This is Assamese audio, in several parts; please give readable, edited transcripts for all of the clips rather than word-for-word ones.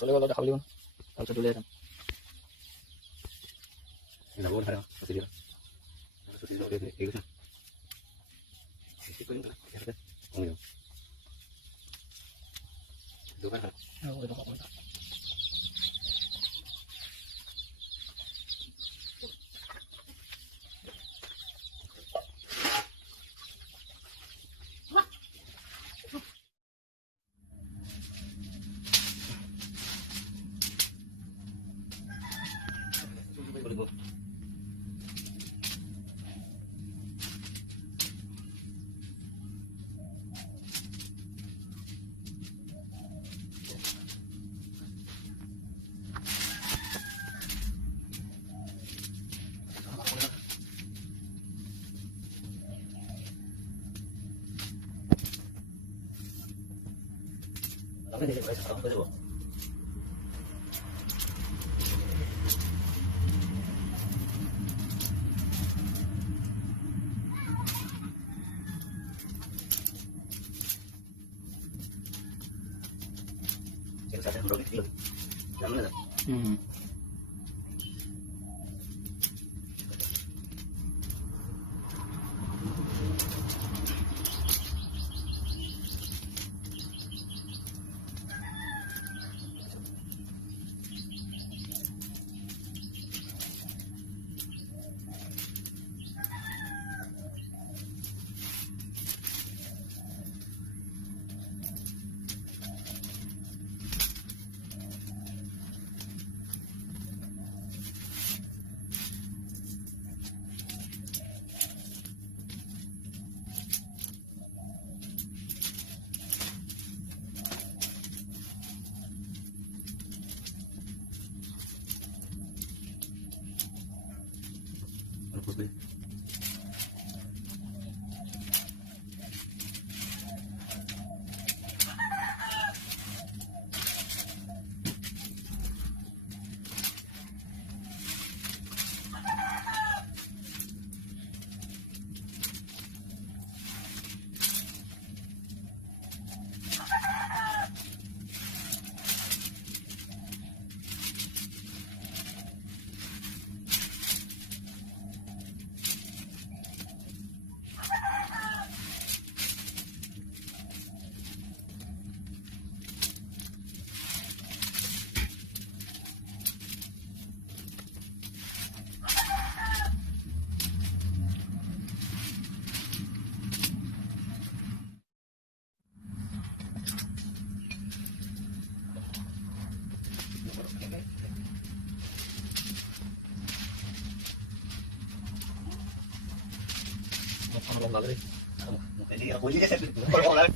চলে গেল দেখা বলি কালকে চলে যেতাম Labor para facilitar. Ini aku ini saya kalau orang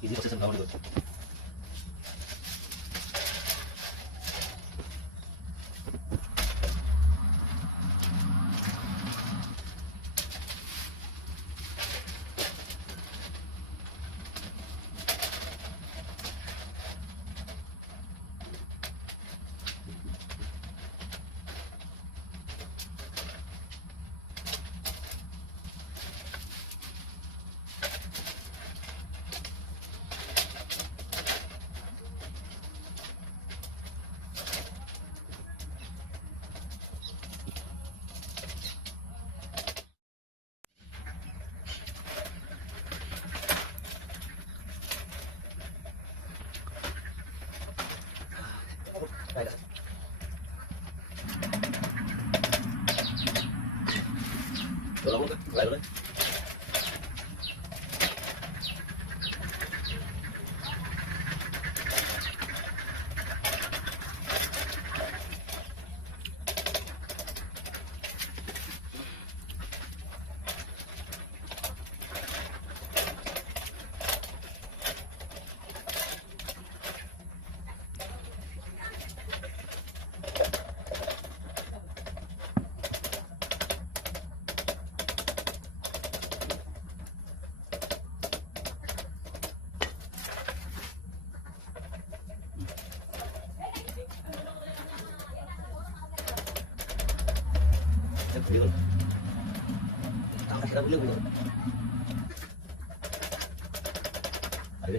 ini proses yang kamu dulu. Tolong boleh, boleh boleh. Betul. Kita boleh boleh. Ada.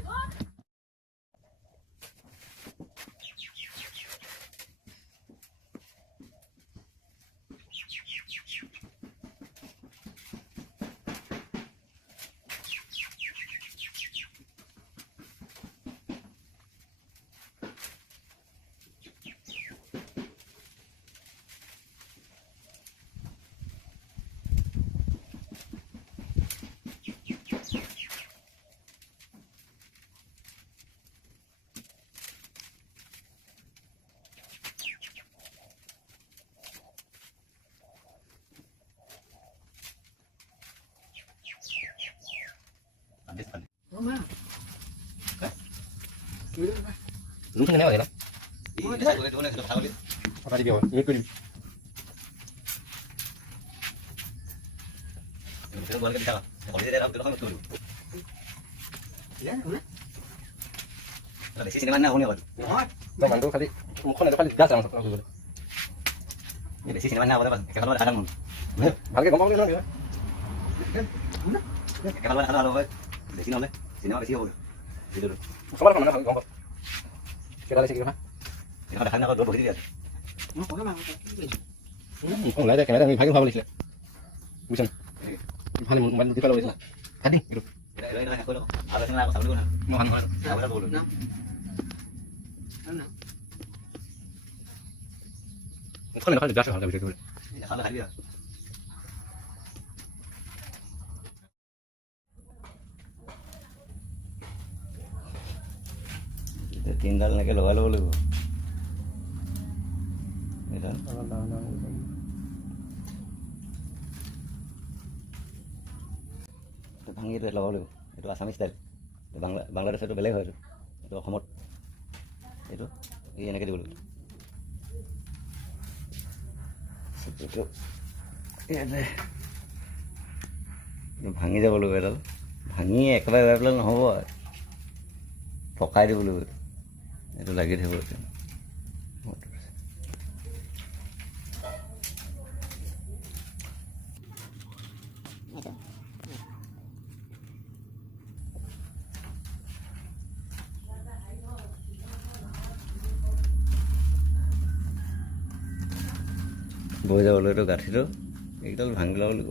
Habis kan. Mama. Lu kan kenapa ya? Iya, boleh sudah tahu dia. Apa sih dia? Ini kuning. Kita boleh kita. Kalau dia dalam kan betul. Ya, udah. Ada di sini mana punya kan? Teman tuh kali, mungkin ada kali gas langsung. Ini di sini mana apa? Kalau ada kadang. Harga ngomong dia bilang. Kalau ada apa? Di sini oleh. Sini apa sih boleh. Di dulu. Kemana mana ngomong. Kita ada sini kan? Ini ada kadang kalau 2 dia. Mau kok mang. Oh, lại đây cái này mình phải cái hoa lịch. Bây giờ. Hoa này mình đi vào rồi. Tadi gitu. Đây aku dulu. Ada sini aku sama dulu. Mau hang. Ada dulu. Nah. Ano? Mungkin ada kali gas harga gitu. Ya, kalau dia. Kita tinggal lagi lo. Ya kan? Itu ভাঙি lo. Itu Assamese style. Itu Bangladesh itu বেলেগ হয় itu. Itu অসমত itu এই এনেকে দিব লাগিব। itu ইয়াতে ভাঙি যাব লাগিব এডাল ভাঙি একেবাৰে গৈ পেলাই নহ'ব পকাই দিব লাগিব এইটো লাগি থাকিব এতিয়া বৈ যাবলৈ এইটো গাঁঠিটো এইডাল ভাঙি ল'ব লাগিব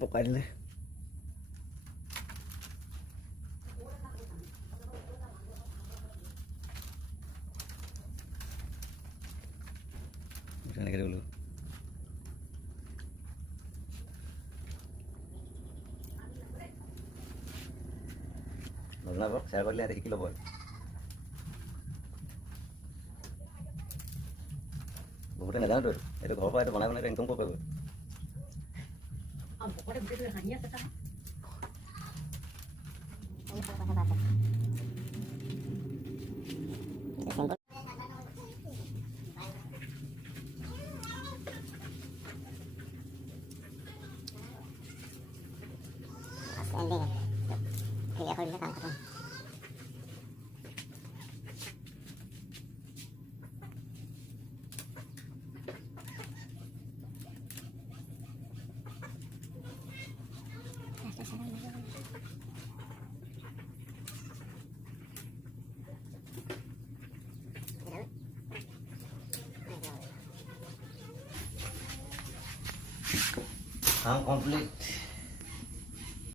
পকাই দিলে এনেকৈ দিব লাগিব নজনাব শ্বেয়াৰ কৰিলে সিহঁতে শিকি ল'ব বহুতে নাজানোতো এইটো ঘৰৰ পৰা এইটো বনাই ইনকম কৰিব পাৰিব I'm complete.